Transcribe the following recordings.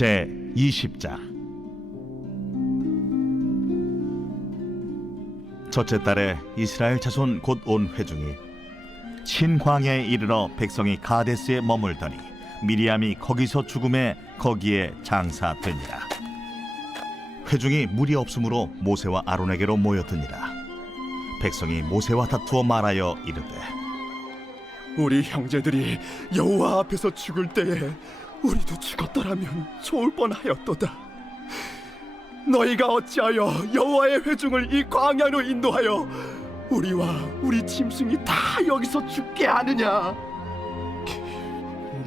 제20장. 첫째 달에 이스라엘 자손 곧 온 회중이 신광야에 이르러 백성이 가데스에 머물더니 미리암이 거기서 죽음에 거기에 장사되니라. 회중이 물이 없으므로 모세와 아론에게로 모였더니라. 백성이 모세와 다투어 말하여 이르되, 우리 형제들이 여호와 앞에서 죽을 때에 우리도 죽었더라면 좋을 뻔하였도다. 너희가 어찌하여 여호와의 회중을 이 광야로 인도하여 우리와 우리 짐승이 다 여기서 죽게 하느냐?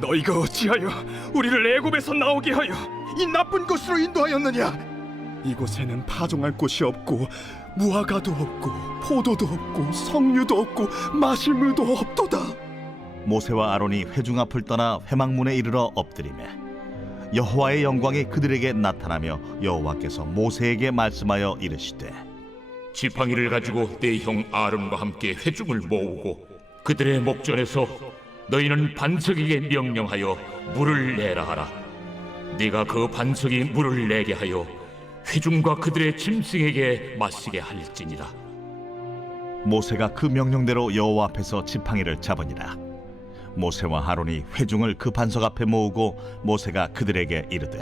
너희가 어찌하여 우리를 애굽에서 나오게 하여 이 나쁜 곳으로 인도하였느냐? 이곳에는 파종할 곳이 없고 무화과도 없고 포도도 없고 석류도 없고 마실 물도 없도다. 모세와 아론이 회중 앞을 떠나 회막문에 이르러 엎드리매 여호와의 영광이 그들에게 나타나며 여호와께서 모세에게 말씀하여 이르시되, 지팡이를 가지고 내 형 아론과 함께 회중을 모으고 그들의 목전에서 너희는 반석에게 명령하여 물을 내라 하라. 네가 그 반석이 물을 내게 하여 회중과 그들의 짐승에게 마시게 할지니라. 모세가 그 명령대로 여호와 앞에서 지팡이를 잡으니라. 모세와 아론이 회중을 그 반석 앞에 모으고 모세가 그들에게 이르되,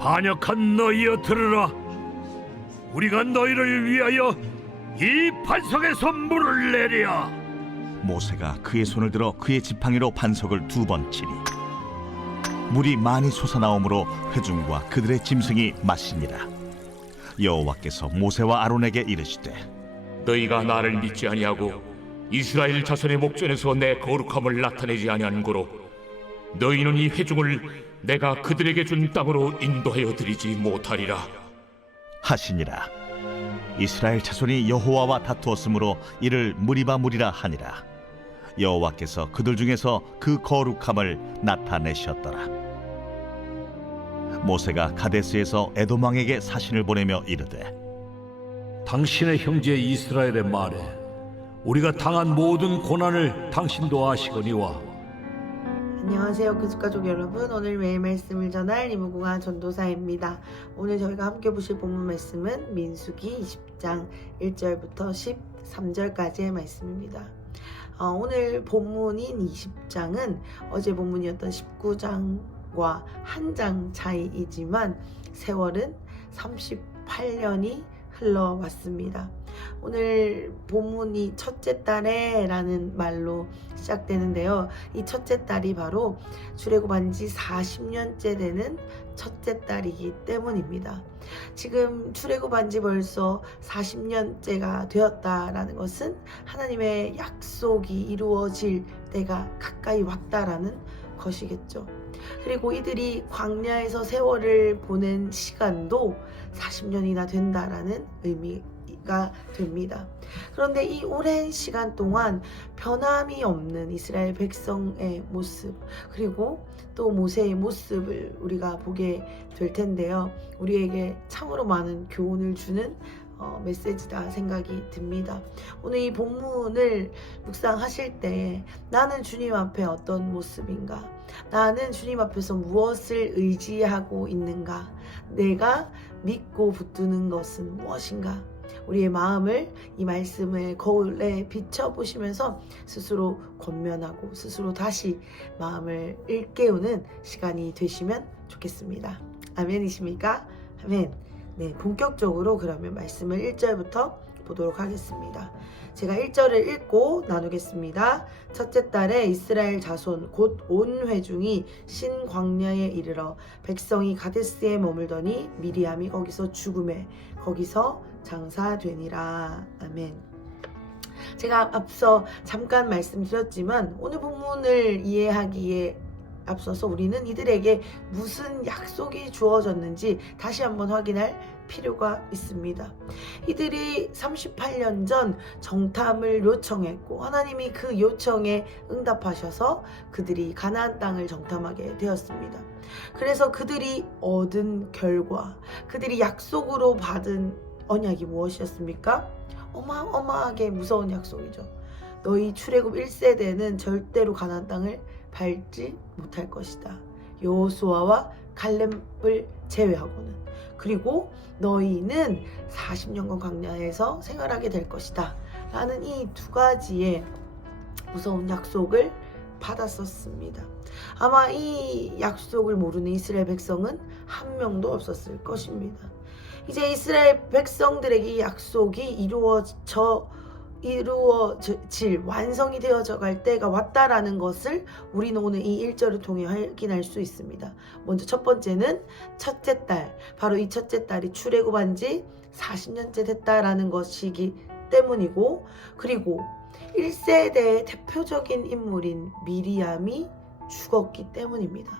반역한 너희여 들으라. 우리가 너희를 위하여 이 반석에서 물을 내리야. 모세가 그의 손을 들어 그의 지팡이로 반석을 2번 치니 물이 많이 솟아나오므로 회중과 그들의 짐승이 마시니라. 여호와께서 모세와 아론에게 이르시되, 너희가 나를 믿지 아니하고 이스라엘 자손의 목전에서 내 거룩함을 나타내지 아니한 고로 너희는 이 회중을 내가 그들에게 준 땅으로 인도하여 드리지 못하리라 하시니라. 이스라엘 자손이 여호와와 다투었으므로 이를 무리바 무리라 하니라. 여호와께서 그들 중에서 그 거룩함을 나타내셨더라. 모세가 가데스에서 에돔 왕에게 사신을 보내며 이르되, 당신의 형제 이스라엘의 말에 우리가 당한 모든 고난을 당신도 아시거니와. 안녕하세요, 그族가족 여러분. 오늘 매일 말씀을 전할 이무궁화 전도사입니다. 오늘 저희가 함께 보실 본문 말씀은 민수기 20장 1절부터 13절까지의 말씀입니다. 오늘 본문인 20장은 어제 본문이었던 19장과 한 장 차이이지만 세월은 38년이 흘러왔습니다. 오늘 본문이 첫째 달에 라는 말로 시작되는데요. 이 첫째 달이 바로 출애굽한 지 40년째 되는 첫째 달이기 때문입니다. 지금 출애굽한 지 벌써 40년째가 되었다라는 것은 하나님의 약속이 이루어질 때가 가까이 왔다라는 것이겠죠. 그리고 이들이 광야에서 세월을 보낸 시간도 40년이나 된다라는 의미가 됩니다. 그런데 이 오랜 시간 동안 변함이 없는 이스라엘 백성의 모습, 그리고 또 모세의 모습을 우리가 보게 될 텐데요. 우리에게 참으로 많은 교훈을 주는 메시지다 생각이 듭니다. 오늘 이 본문을 묵상하실 때 나는 주님 앞에 어떤 모습인가? 나는 주님 앞에서 무엇을 의지하고 있는가? 내가 믿고 붙드는 것은 무엇인가? 우리의 마음을 이 말씀의 거울에 비춰보시면서 스스로 권면하고 스스로 다시 마음을 일깨우는 시간이 되시면 좋겠습니다. 아멘이십니까? 아멘. 네, 본격적으로 그러면 말씀을 1절부터 보도록 하겠습니다. 제가 1절을 읽고 나누겠습니다. 첫째 달에 이스라엘 자손 곧 온 회중이 신광야에 이르러 백성이 가데스에 머물더니 미리암이 거기서 죽음에 거기서 장사되니라. 아멘. 제가 앞서 잠깐 말씀드렸지만 오늘 본문을 이해하기에 앞서서 우리는 이들에게 무슨 약속이 주어졌는지 다시 한번 확인할 필요가 있습니다. 이들이 38년 전 정탐을 요청했고 하나님이 그 요청에 응답하셔서 그들이 가나안 땅을 정탐하게 되었습니다. 그래서 그들이 얻은 결과, 그들이 약속으로 받은 언약이 무엇이었습니까? 어마어마하게 무서운 약속이죠. 너희 출애굽 1세대는 절대로 가나안 땅을 밟지 못할 것이다. 여호수아와 갈렙을 제외하고는. 그리고 너희는 40년간 광야에서 생활하게 될 것이다 라는 이 두 가지의 무서운 약속을 받았었습니다. 아마 이 약속을 모르는 이스라엘 백성은 한 명도 없었을 것입니다. 이제 이스라엘 백성들에게 이 약속이 이루어질 완성이 되어져 갈 때가 왔다라는 것을 우리는 오늘 이 1절을 통해 확인할 수 있습니다. 먼저 첫 번째는 첫째 딸, 바로 이 첫째 딸이 출애굽한 지 40년째 됐다라는 것이기 때문이고, 그리고 1세대의 대표적인 인물인 미리암이 죽었기 때문입니다.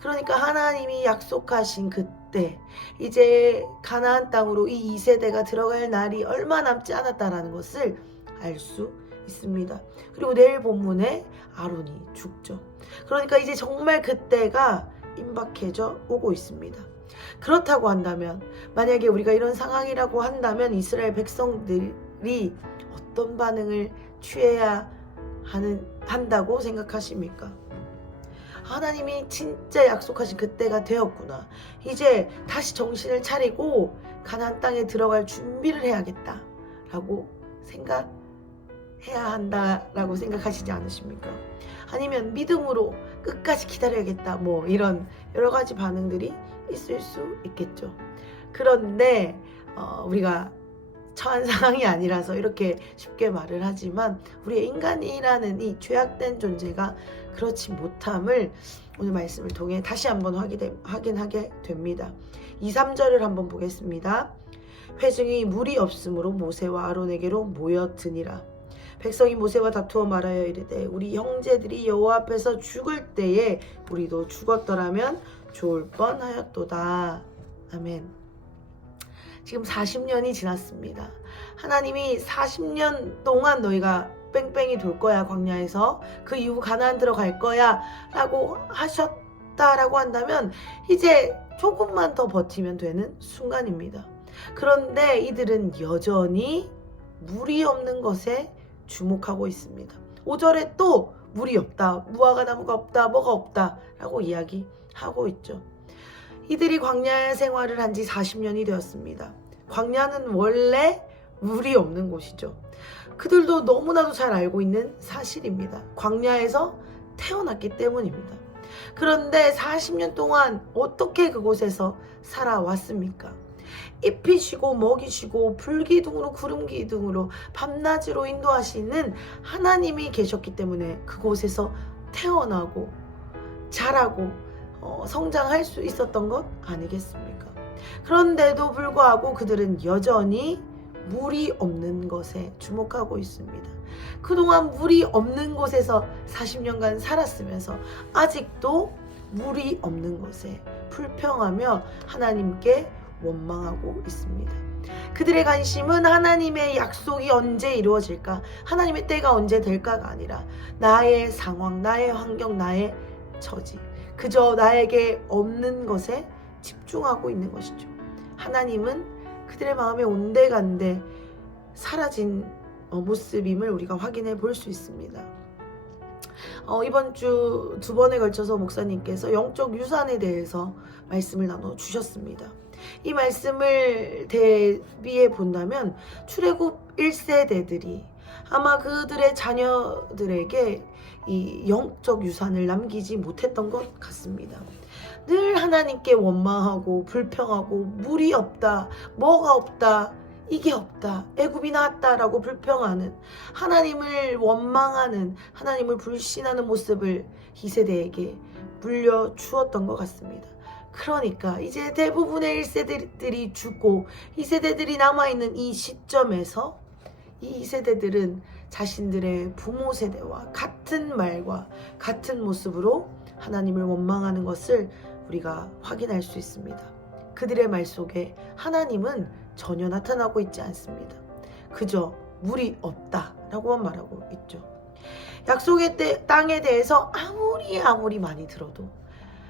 그러니까 하나님이 약속하신 그때 이제 가나안 땅으로 이 2세대가 들어갈 날이 얼마 남지 않았다라는 것을 알 수 있습니다. 그리고 내일 본문에 아론이 죽죠. 그러니까 이제 정말 그때가 임박해져 오고 있습니다. 그렇다고 한다면, 만약에 우리가 이런 상황이라고 한다면 이스라엘 백성들이 어떤 반응을 취해야 한다고 생각하십니까? 하나님이 진짜 약속하신 그때가 되었구나. 이제 다시 정신을 차리고 가나안 땅에 들어갈 준비를 해야겠다라고 생각해야 한다라고 생각하시지 않으십니까? 아니면 믿음으로 끝까지 기다려야겠다, 뭐 이런 여러 가지 반응들이 있을 수 있겠죠. 그런데 우리가 처한 상황이 아니라서 이렇게 쉽게 말을 하지만, 우리의 인간이라는 이 죄악된 존재가 그렇지 못함을 오늘 말씀을 통해 다시 한번 확인하게 됩니다. 2, 3절을 한번 보겠습니다. 회중이 물이 없으므로 모세와 아론에게로 모여드니라. 백성이 모세와 다투어 말하여 이르되 우리 형제들이 여호와 앞에서 죽을 때에 우리도 죽었더라면 좋을 뻔하였도다. 아멘. 지금 40년이 지났습니다. 하나님이 40년 동안 너희가 뺑뺑이 돌 거야, 광야에서. 그 이후 가나안 들어갈 거야 라고 하셨다라고 한다면 이제 조금만 더 버티면 되는 순간입니다. 그런데 이들은 여전히 물이 없는 것에 주목하고 있습니다. 5절에 또 물이 없다, 무화과 나무가 없다, 뭐가 없다 라고 이야기하고 있죠. 이들이 광야 생활을 한 지 40년이 되었습니다. 광야는 원래 물이 없는 곳이죠. 그들도 너무나도 잘 알고 있는 사실입니다. 광야에서 태어났기 때문입니다. 그런데 40년 동안 어떻게 그곳에서 살아왔습니까? 잎이 쉬고 먹이 쉬고 불기둥으로 구름기둥으로 밤낮으로 인도하시는 하나님이 계셨기 때문에 그곳에서 태어나고 자라고 성장할 수 있었던 것 아니겠습니까? 그런데도 불구하고 그들은 여전히 물이 없는 것에 주목하고 있습니다. 그동안 물이 없는 곳에서 40년간 살았으면서 아직도 물이 없는 것에 불평하며 하나님께 원망하고 있습니다. 그들의 관심은 하나님의 약속이 언제 이루어질까, 하나님의 때가 언제 될까가 아니라 나의 상황, 나의 환경, 나의 처지, 그저 나에게 없는 것에 집중하고 있는 것이죠. 하나님은 그들의 마음에 온데간데 사라진 모습임을 우리가 확인해 볼 수 있습니다. 이번 주 2번에 걸쳐서 목사님께서 영적 유산에 대해서 말씀을 나눠주셨습니다. 이 말씀을 대비해 본다면 출애굽 1세대들이 아마 그들의 자녀들에게 이 영적 유산을 남기지 못했던 것 같습니다. 늘 하나님께 원망하고 불평하고 물이 없다, 뭐가 없다, 이게 없다, 애굽이 나왔다라고 불평하는, 하나님을 원망하는, 하나님을 불신하는 모습을 이 세대에게 물려주었던 것 같습니다. 그러니까 이제 대부분의 1세대들이 죽고 2세대들이 남아있는 이 시점에서 이 2세대들은 자신들의 부모 세대와 같은 말과 같은 모습으로 하나님을 원망하는 것을 우리가 확인할 수 있습니다. 그들의 말 속에 하나님은 전혀 나타나고 있지 않습니다. 그저 물이 없다라고만 말하고 있죠. 약속의 땅에 대해서 아무리 많이 들어도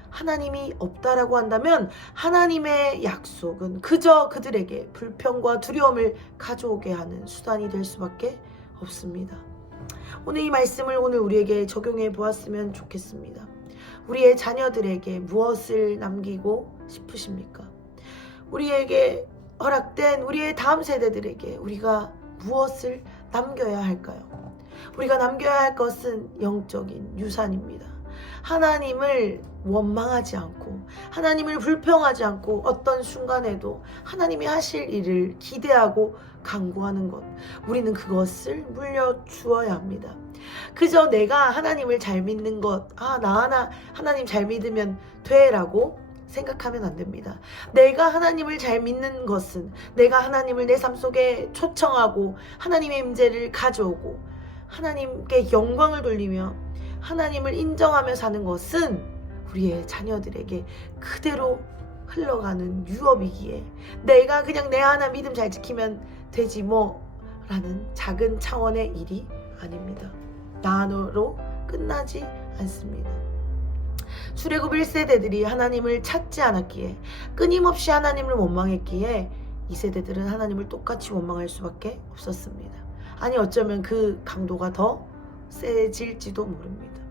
하나님이 없다라고 한다면 하나님의 약속은 그저 그들에게 불평과 두려움을 가져오게 하는 수단이 될 수밖에 없습니다. 오늘 이 말씀을 오늘 우리에게 적용해 보았으면 좋겠습니다. 우리의 자녀들에게 무엇을 남기고 싶으십니까? 우리에게 허락된 우리의 다음 세대들에게 우리가 무엇을 남겨야 할까요? 우리가 남겨야 할 것은 영적인 유산입니다. 하나님을 원망하지 않고 하나님을 불평하지 않고 어떤 순간에도 하나님이 하실 일을 기대하고 간구하는 것, 우리는 그것을 물려주어야 합니다. 그저 내가 하나님을 잘 믿는 것, 나 하나 하나님 잘 믿으면 돼 라고 생각하면 안 됩니다. 내가 하나님을 잘 믿는 것은 내가 하나님을 내 삶 속에 초청하고 하나님의 임재를 가져오고 하나님께 영광을 돌리며 하나님을 인정하며 사는 것은 우리의 자녀들에게 그대로 흘러가는 유업이기에 내가 그냥 내 하나 믿음 잘 지키면 되지 뭐 라는 작은 차원의 일이 아닙니다. 나 하나로 끝나지 않습니다. 출애굽 1세대들이 하나님을 찾지 않았기에 끊임없이 하나님을 원망했기에 2세대들은 하나님을 똑같이 원망할 수밖에 없었습니다. 아니 어쩌면 그 강도가 더 세질지도 모릅니다.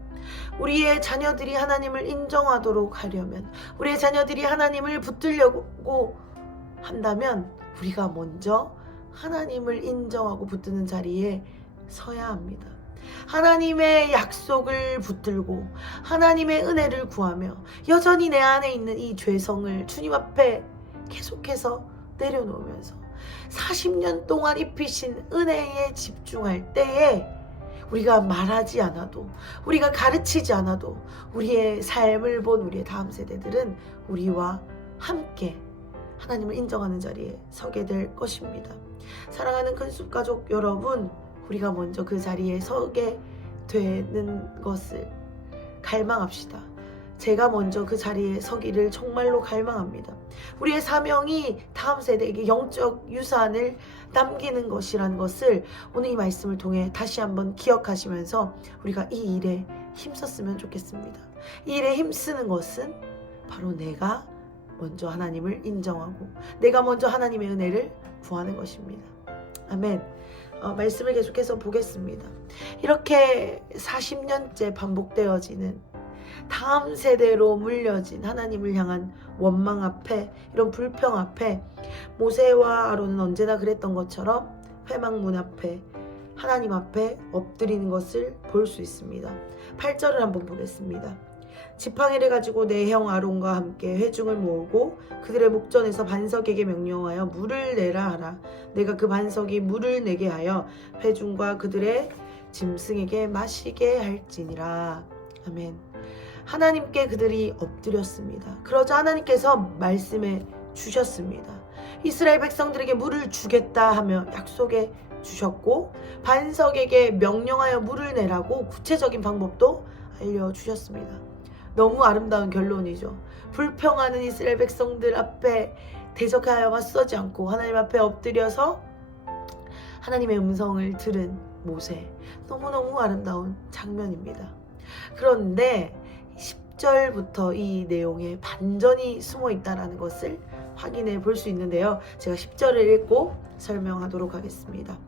우리의 자녀들이 하나님을 인정하도록 하려면, 우리의 자녀들이 하나님을 붙들려고 한다면 우리가 먼저 하나님을 인정하고 붙드는 자리에 서야 합니다. 하나님의 약속을 붙들고 하나님의 은혜를 구하며 여전히 내 안에 있는 이 죄성을 주님 앞에 계속해서 내려놓으면서 40년 동안 입히신 은혜에 집중할 때에 우리가 말하지 않아도, 우리가 가르치지 않아도 우리의 삶을 본 우리의 다음 세대들은 우리와 함께 하나님을 인정하는 자리에 서게 될 것입니다. 사랑하는 큰숲가족 여러분, 우리가 먼저 그 자리에 서게 되는 것을 갈망합시다. 제가 먼저 그 자리에 서기를 정말로 갈망합니다. 우리의 사명이 다음 세대에게 영적 유산을 남기는 것이라는 것을 오늘 이 말씀을 통해 다시 한번 기억하시면서 우리가 이 일에 힘썼으면 좋겠습니다. 이 일에 힘쓰는 것은 바로 내가 먼저 하나님을 인정하고 내가 먼저 하나님의 은혜를 구하는 것입니다. 아멘. 말씀을 계속해서 보겠습니다. 이렇게 40년째 반복되어지는 다음 세대로 물려진 하나님을 향한 원망 앞에, 이런 불평 앞에 모세와 아론은 언제나 그랬던 것처럼 회막문 앞에 하나님 앞에 엎드리는 것을 볼 수 있습니다. 8절을 한번 보겠습니다. 지팡이를 가지고 내 형 아론과 함께 회중을 모으고 그들의 목전에서 반석에게 명령하여 물을 내라 하라. 내가 그 반석이 물을 내게 하여 회중과 그들의 짐승에게 마시게 할지니라. 아멘. 하나님께 그들이 엎드렸습니다. 그러자 하나님께서 말씀해 주셨습니다. 이스라엘 백성들에게 물을 주겠다 하며 약속해 주셨고 반석에게 명령하여 물을 내라고 구체적인 방법도 알려주셨습니다. 너무 아름다운 결론이죠. 불평하는 이스라엘 백성들 앞에 대적하여 맞서지 않고 하나님 앞에 엎드려서 하나님의 음성을 들은 모세. 너무너무 아름다운 장면입니다. 그런데 10절부터 이 내용에 반전이 숨어 있다는 것을 확인해 볼 수 있는데요. 제가 10절을 읽고 설명하도록 하겠습니다.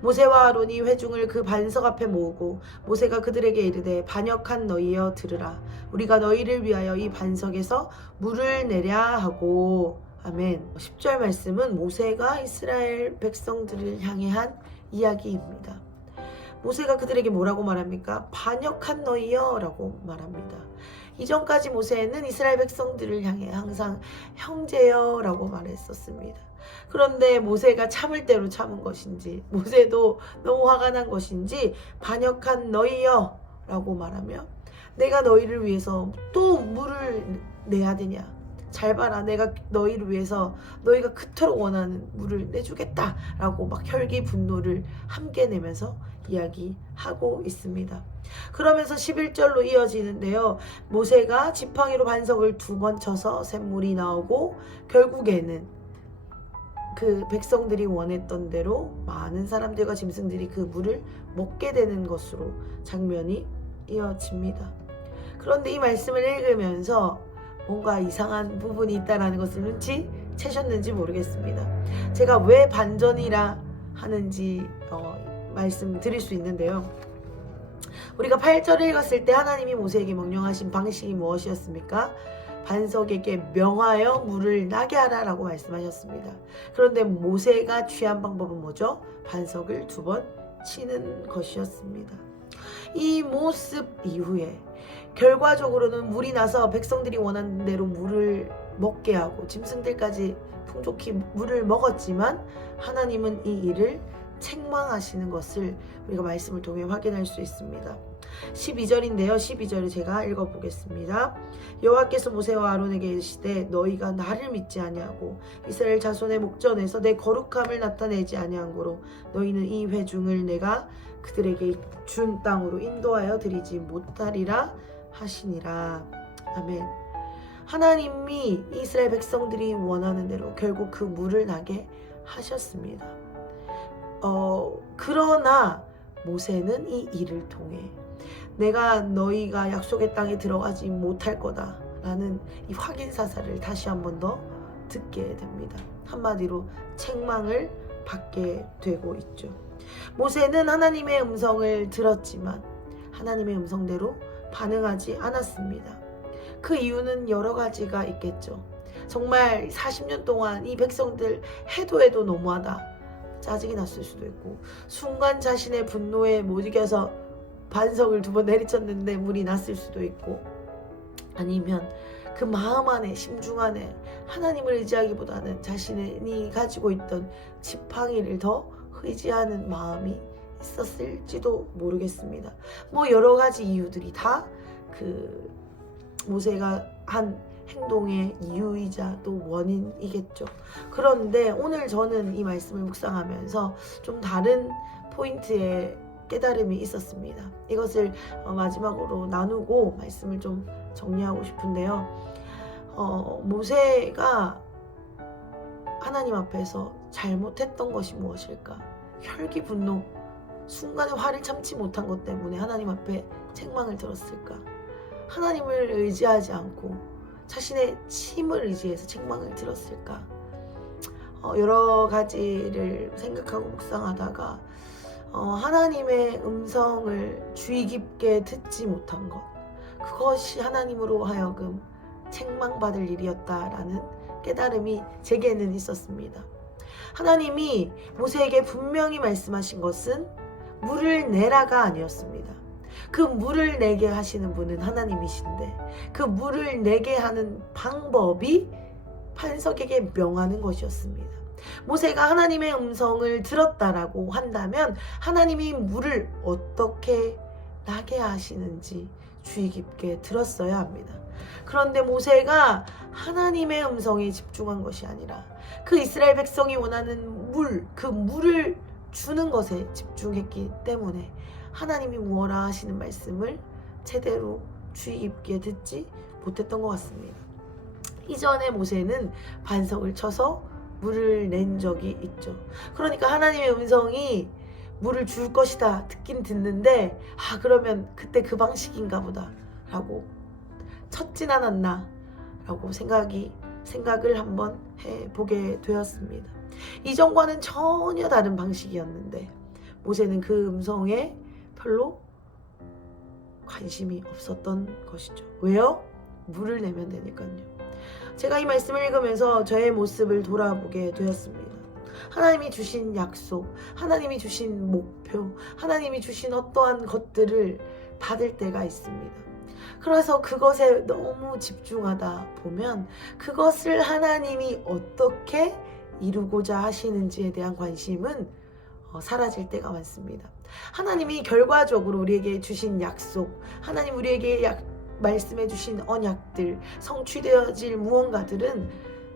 모세와 아론이 회중을 그 반석 앞에 모으고 모세가 그들에게 이르되 반역한 너희여 들으라. 우리가 너희를 위하여 이 반석에서 물을 내랴 하고. 아멘. 10절 말씀은 모세가 이스라엘 백성들을 향해 한 이야기입니다. 모세가 그들에게 뭐라고 말합니까? 반역한 너희여 라고 말합니다. 이전까지 모세는 이스라엘 백성들을 향해 항상 형제여 라고 말했었습니다. 그런데 모세가 참을 대로 참은 것인지 모세도 너무 화가 난 것인지 반역한 너희여 라고 말하며 내가 너희를 위해서 또 물을 내야 되냐? 잘 봐라, 내가 너희를 위해서 너희가 그토록 원하는 물을 내주겠다 라고 막 혈기 분노를 함께 내면서 이야기하고 있습니다. 그러면서 11절로 이어지는데요. 모세가 지팡이로 반석을 2번 쳐서 샘물이 나오고 결국에는 그 백성들이 원했던 대로 많은 사람들과 짐승들이 그 물을 먹게 되는 것으로 장면이 이어집니다. 그런데 이 말씀을 읽으면서 뭔가 이상한 부분이 있다는 것을 눈치채셨는지 모르겠습니다. 제가 왜 반전이라 하는지 말씀드릴 수 있는데요. 우리가 8절을 읽었을 때 하나님이 모세에게 명령하신 방식이 무엇이었습니까? 반석에게 명하여 물을 나게 하라 라고 말씀하셨습니다. 그런데 모세가 취한 방법은 뭐죠? 반석을 2번 치는 것이었습니다. 이 모습 이후에 결과적으로는 물이 나서 백성들이 원하는 대로 물을 먹게 하고 짐승들까지 풍족히 물을 먹었지만 하나님은 이 일을 책망하시는 것을 우리가 말씀을 통해 확인할 수 있습니다. 12절인데요. 12절을 제가 읽어보겠습니다. 여호와께서 모세와 아론에게 이르시되 너희가 나를 믿지 아니하고 이스라엘 자손의 목전에서 내 거룩함을 나타내지 아니한 고로 너희는 이 회중을 내가 그들에게 준 땅으로 인도하여 드리지 못하리라 하시니라. 아멘. 하나님이 이스라엘 백성들이 원하는 대로 결국 그 물을 나게 하셨습니다. 그러나 모세는 이 일을 통해 내가 너희가 약속의 땅에 들어가지 못할 거다라는 이 확인 사살을 다시 한 번 더 듣게 됩니다. 한마디로 책망을 받게 되고 있죠. 모세는 하나님의 음성을 들었지만 하나님의 음성대로 반응하지 않았습니다. 그 이유는 여러 가지가 있겠죠. 정말 40년 동안 이 백성들 해도 너무하다, 짜증이 났을 수도 있고, 순간 자신의 분노에 못 이겨서 반석을 2번 내리쳤는데 물이 났을 수도 있고, 아니면 그 마음 안에, 심중 안에 하나님을 의지하기보다는 자신이 가지고 있던 지팡이를 더 의지하는 마음이 있었을지도 모르겠습니다. 뭐 여러 가지 이유들이 다 그 모세가 한 행동의 이유이자 또 원인이겠죠. 그런데 오늘 저는 이 말씀을 묵상하면서 좀 다른 포인트의 깨달음이 있었습니다. 이것을 마지막으로 나누고 말씀을 좀 정리하고 싶은데요. 모세가 하나님 앞에서 잘못했던 것이 무엇일까? 혈기 분노, 순간에 화를 참지 못한 것 때문에 하나님 앞에 책망을 들었을까? 하나님을 의지하지 않고 자신의 힘을 의지해서 책망을 들었을까? 여러 가지를 생각하고 묵상하다가 하나님의 음성을 주의 깊게 듣지 못한 것, 그것이 하나님으로 하여금 책망받을 일이었다라는 깨달음이 제게는 있었습니다. 하나님이 모세에게 분명히 말씀하신 것은 물을 내라가 아니었습니다. 그 물을 내게 하시는 분은 하나님이신데 그 물을 내게 하는 방법이 반석에게 명하는 것이었습니다. 모세가 하나님의 음성을 들었다라고 한다면 하나님이 물을 어떻게 나게 하시는지 주의 깊게 들었어야 합니다. 그런데 모세가 하나님의 음성에 집중한 것이 아니라 그 이스라엘 백성이 원하는 물, 그 물을 주는 것에 집중했기 때문에 하나님이 무엇라 하시는 말씀을 제대로 주의 깊게 듣지 못했던 것 같습니다. 이전에 모세는 반석을 쳐서 물을 낸 적이 있죠. 그러니까 하나님의 음성이 물을 줄 것이다 듣긴 듣는데 그러면 그때 그 방식인가 보다 라고 쳤진 않았나 라고 생각을 한번 해보게 되었습니다. 이전과는 전혀 다른 방식이었는데 모세는 그 음성에 별로 관심이 없었던 것이죠. 왜요? 물을 내면 되니까요. 제가 이 말씀을 읽으면서 저의 모습을 돌아보게 되었습니다. 하나님이 주신 약속, 하나님이 주신 목표, 하나님이 주신 어떠한 것들을 받을 때가 있습니다. 그래서 그것에 너무 집중하다 보면 그것을 하나님이 어떻게 이루고자 하시는지에 대한 관심은 사라질 때가 많습니다. 하나님이 결과적으로 우리에게 주신 약속, 하나님 우리에게 말씀해 주신 언약들, 성취되어질 무언가들은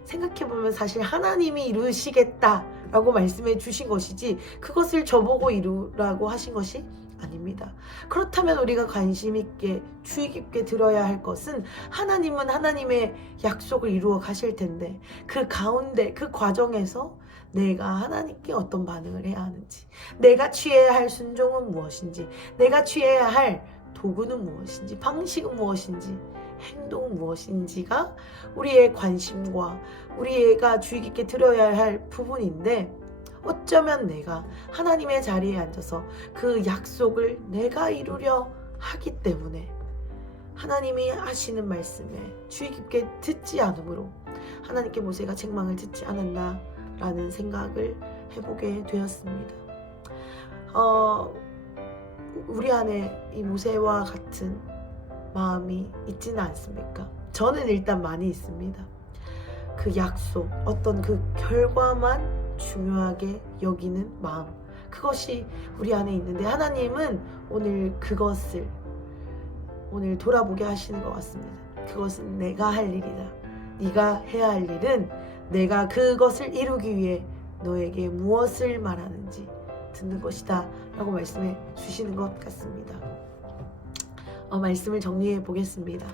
생각해보면 사실 하나님이 이루시겠다라고 말씀해 주신 것이지 그것을 저보고 이루라고 하신 것이 아닙니다. 그렇다면 우리가 관심 있게 주의 깊게 들어야 할 것은 하나님은 하나님의 약속을 이루어 가실 텐데 그 가운데 그 과정에서 내가 하나님께 어떤 반응을 해야 하는지, 내가 취해야 할 순종은 무엇인지, 내가 취해야 할 도구는 무엇인지, 방식은 무엇인지, 행동은 무엇인지가 우리의 관심과 우리가 주의 깊게 들어야 할 부분인데 어쩌면 내가 하나님의 자리에 앉아서 그 약속을 내가 이루려 하기 때문에 하나님이 하시는 말씀에 주의 깊게 듣지 않으므로 하나님께 모세가 책망을 듣지 않았나라는 생각을 해보게 되었습니다. 우리 안에 이 모세와 같은 마음이 있지는 않습니까? 저는 일단 많이 있습니다. 그 약속, 어떤 그 결과만 중요하게 여기는 마음, 그것이 우리 안에 있는데 하나님은 오늘 그것을 오늘 돌아보게 하시는 것 같습니다. 그것은 내가 할 일이다. 네가 해야 할 일은 내가 그것을 이루기 위해 너에게 무엇을 말하는지 듣는 것이다 라고 말씀해 주시는 것 같습니다. 말씀을 정리해 보겠습니다.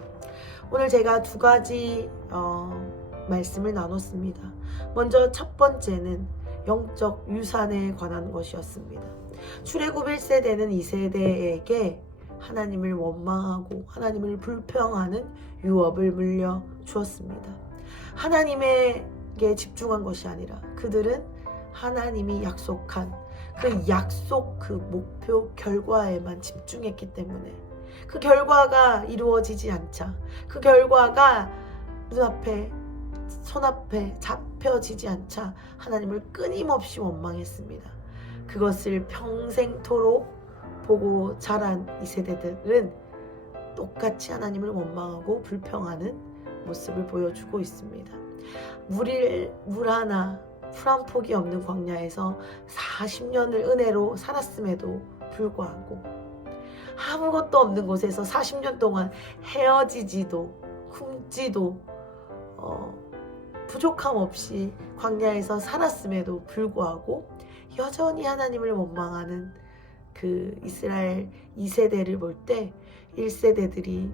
오늘 제가 두 가지 말씀을 나눴습니다. 먼저 첫 번째는 영적 유산에 관한 것이었습니다. 출애굽 1세대는 2세대에게 하나님을 원망하고 하나님을 불평하는 유업을 물려주었습니다. 하나님에게 집중한 것이 아니라 그들은 하나님이 약속한 그 약속, 그 목표, 결과에만 집중했기 때문에 그 결과가 이루어지지 않자, 그 결과가 눈앞에, 손앞에 잡혀지지 않자 하나님을 끊임없이 원망했습니다. 그것을 평생토록 보고 자란 이 세대들은 똑같이 하나님을 원망하고 불평하는 모습을 보여주고 있습니다. 물 하나, 풀 한 폭이 없는 광야에서 40년을 은혜로 살았음에도 불구하고 아무것도 없는 곳에서 40년 동안 헤어지지도 굶지도 부족함 없이 광야에서 살았음에도 불구하고 여전히 하나님을 원망하는 그 이스라엘 2세대를 볼 때 1세대들이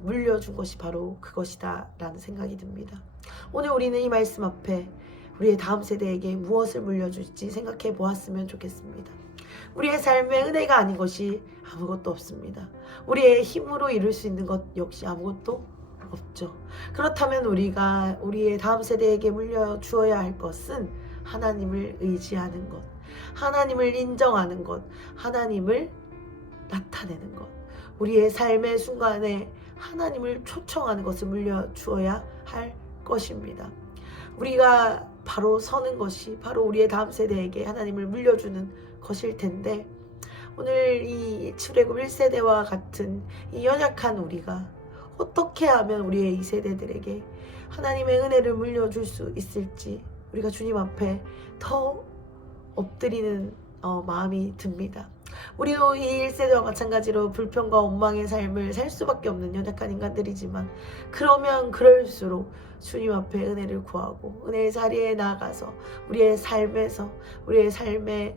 물려준 것이 바로 그것이다 라는 생각이 듭니다. 오늘 우리는 이 말씀 앞에 우리의 다음 세대에게 무엇을 물려줄지 생각해 보았으면 좋겠습니다. 우리의 삶에 은혜가 아닌 것이 아무것도 없습니다. 우리의 힘으로 이룰 수 있는 것 역시 아무것도 없죠. 그렇다면 우리가 우리의 다음 세대에게 물려주어야 할 것은 하나님을 의지하는 것, 하나님을 인정하는 것, 하나님을 나타내는 것, 우리의 삶의 순간에 하나님을 초청하는 것을 물려주어야 할 것입니다. 우리가 바로 서는 것이 바로 우리의 다음 세대에게 하나님을 물려주는 것일 텐데, 오늘 이 출애굽 1세대와 같은 이 연약한 우리가 어떻게 하면 우리의 2세대들에게 하나님의 은혜를 물려줄 수 있을지 우리가 주님 앞에 더 엎드리는 마음이 듭니다. 우리도 이 1세대와 마찬가지로 불평과 원망의 삶을 살 수밖에 없는 연약한 인간들이지만, 그러면 그럴수록 주님 앞에 은혜를 구하고 은혜의 자리에 나아가서 우리의 삶에서, 우리의 삶의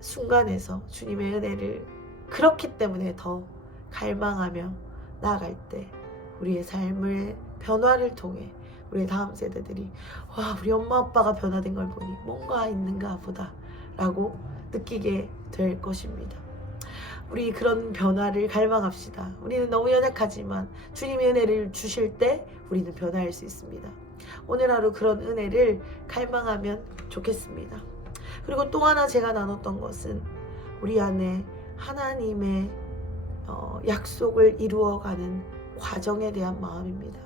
순간에서 주님의 은혜를 그렇기 때문에 더 갈망하며 나아갈 때 우리의 삶의 변화를 통해 우리 다음 세대들이 와, 우리 엄마 아빠가 변화된 걸 보니 뭔가 있는가 보다 라고 느끼게 될 것입니다. 우리 그런 변화를 갈망합시다. 우리는 너무 연약하지만 주님의 은혜를 주실 때 우리는 변화할 수 있습니다. 오늘 하루 그런 은혜를 갈망하면 좋겠습니다. 그리고 또 하나 제가 나눴던 것은 우리 안에 하나님의 약속을 이루어가는 과정에 대한 마음입니다.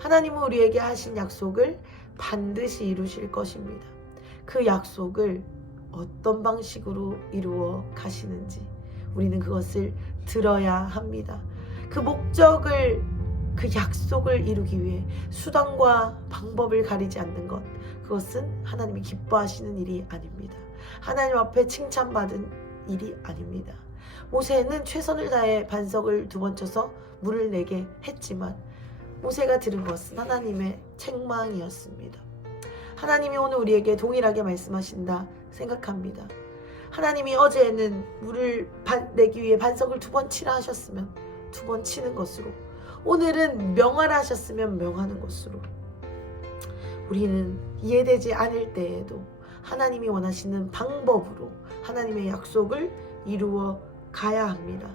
하나님은 우리에게 하신 약속을 반드시 이루실 것입니다. 그 약속을 어떤 방식으로 이루어 가시는지 우리는 그것을 들어야 합니다. 그 목적을, 그 약속을 이루기 위해 수단과 방법을 가리지 않는 것, 그것은 하나님이 기뻐하시는 일이 아닙니다. 하나님 앞에 칭찬받은 일이 아닙니다. 모세는 최선을 다해 반석을 2번 쳐서 물을 내게 했지만 모세가 들은 것은 하나님의 책망이었습니다. 하나님이 오늘 우리에게 동일하게 말씀하신다 생각합니다. 하나님이 어제는 물을 내기 위해 반석을 2번 치라 하셨으면 2번 치는 것으로, 오늘은 명하라 하셨으면 명하는 것으로, 우리는 이해되지 않을 때에도 하나님이 원하시는 방법으로 하나님의 약속을 이루어 가야 합니다.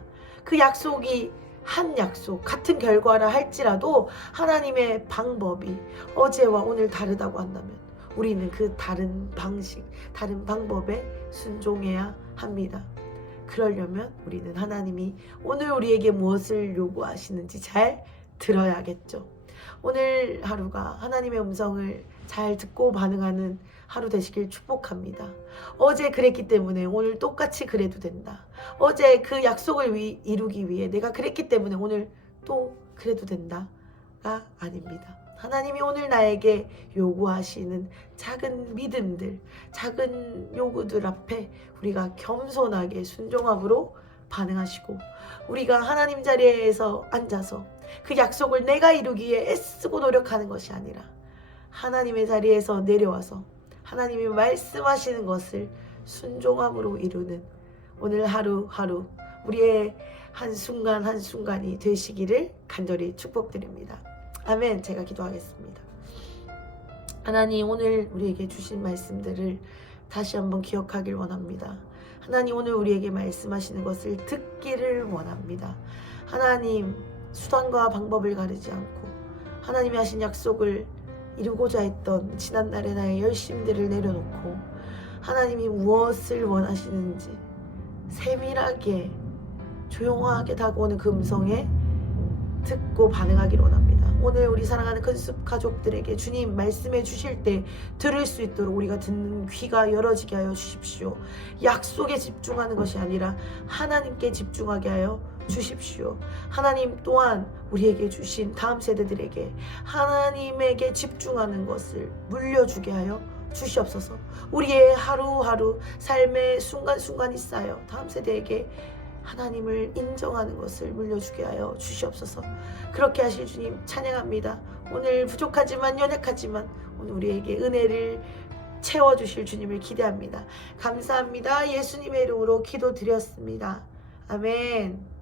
그 약속이 한 약속, 같은 결과라 할지라도 하나님의 방법이 어제와 오늘 다르다고 한다면 우리는 그 다른 방식, 다른 방법에 순종해야 합니다. 그러려면 우리는 하나님이 오늘 우리에게 무엇을 요구하시는지 잘 들어야겠죠. 오늘 하루가 하나님의 음성을 잘 듣고 반응하는 하루 되시길 축복합니다. 어제 그랬기 때문에 오늘 똑같이 그래도 된다. 어제 그 약속을 이루기 위해 내가 그랬기 때문에 오늘 또 그래도 된다가 아닙니다. 하나님이 오늘 나에게 요구하시는 작은 믿음들, 작은 요구들 앞에 우리가 겸손하게 순종함으로 반응하시고, 우리가 하나님 자리에서 앉아서 그 약속을 내가 이루기 위해 애쓰고 노력하는 것이 아니라 하나님의 자리에서 내려와서 하나님이 말씀하시는 것을 순종함으로 이루는 오늘 하루하루 우리의 한순간 한순간이 되시기를 간절히 축복드립니다. 아멘. 제가 기도하겠습니다. 하나님, 오늘 우리에게 주신 말씀들을 다시 한번 기억하길 원합니다. 하나님, 오늘 우리에게 말씀하시는 것을 듣기를 원합니다. 하나님, 수단과 방법을 가르지 않고 하나님이 하신 약속을 이루고자 했던 지난날의 나의 열심들을 내려놓고 하나님이 무엇을 원하시는지 세밀하게 조용하게 다가오는 그 음성에 듣고 반응하기를 원합니다. 오늘 우리 사랑하는 큰숲 가족들에게 주님 말씀해 주실 때 들을 수 있도록 우리가 듣는 귀가 열어지게 하여 주십시오. 약속에 집중하는 것이 아니라 하나님께 집중하게 하여 주십시오. 하나님 또한 우리에게 주신 다음 세대들에게 하나님에게 집중하는 것을 물려주게 하여 주시옵소서. 우리의 하루하루 삶의 순간순간이 쌓여 다음 세대에게 하나님을 인정하는 것을 물려주게 하여 주시옵소서. 그렇게 하실 주님 찬양합니다. 오늘 부족하지만 연약하지만 오늘 우리에게 은혜를 채워주실 주님을 기대합니다. 감사합니다. 예수님의 이름으로 기도드렸습니다. 아멘.